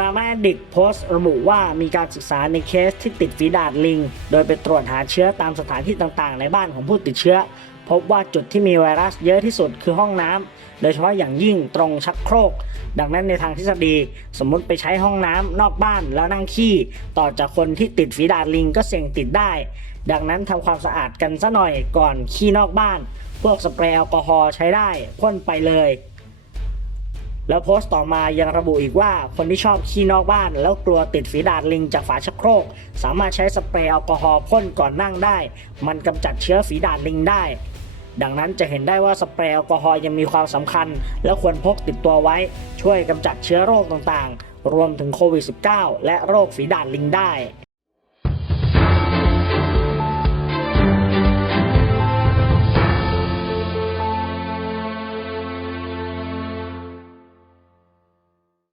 รามาดิกโพสต์ระบุว่ามีการศึกษาในเคสที่ติดฝีดาดลิง โดยไปตรวจหาเชื้อตามสถานที่ต่างๆ ในบ้านของผู้ติดเชื้อ พบว่าจุดที่มีไวรัสเยอะที่สุดคือห้องน้ำโดยเฉพาะอย่างยิ่งตรงชักโครก ดังนั้นในทางทฤษฎี สมมุติไปใช้ห้องน้ำนอกบ้านแล้วนั่งขี้ ต่อจากคนที่ติดฝีดาดลิงก็เสี่ยงติดได้ ดังนั้นทำความสะอาดกันซะหน่อยก่อนขี้นอกบ้าน พวกสเปรย์แอลกอฮอล์ใช้ได้พ่นไปเลย แล้วโพสต์ต่อมายังระบุอีกว่าคนที่ชอบขี้นอกบ้าน แล้วกลัวติดฝีดาดลิงจากฝาชักโครก สามารถใช้สเปรย์แอลกอฮอล์พ่นก่อนนั่งได้ มันกำจัดเชื้อฝีดาดลิงได้ ดังนั้นจะเห็นได้ว่าสเปรย์แอลกอฮอล์ยังมีความสำคัญ และควรพกติดตัวไว้ ช่วยกำจัดเชื้อโรคต่างๆ รวมถึงโควิด -19 และโรคฝีดาดลิงได้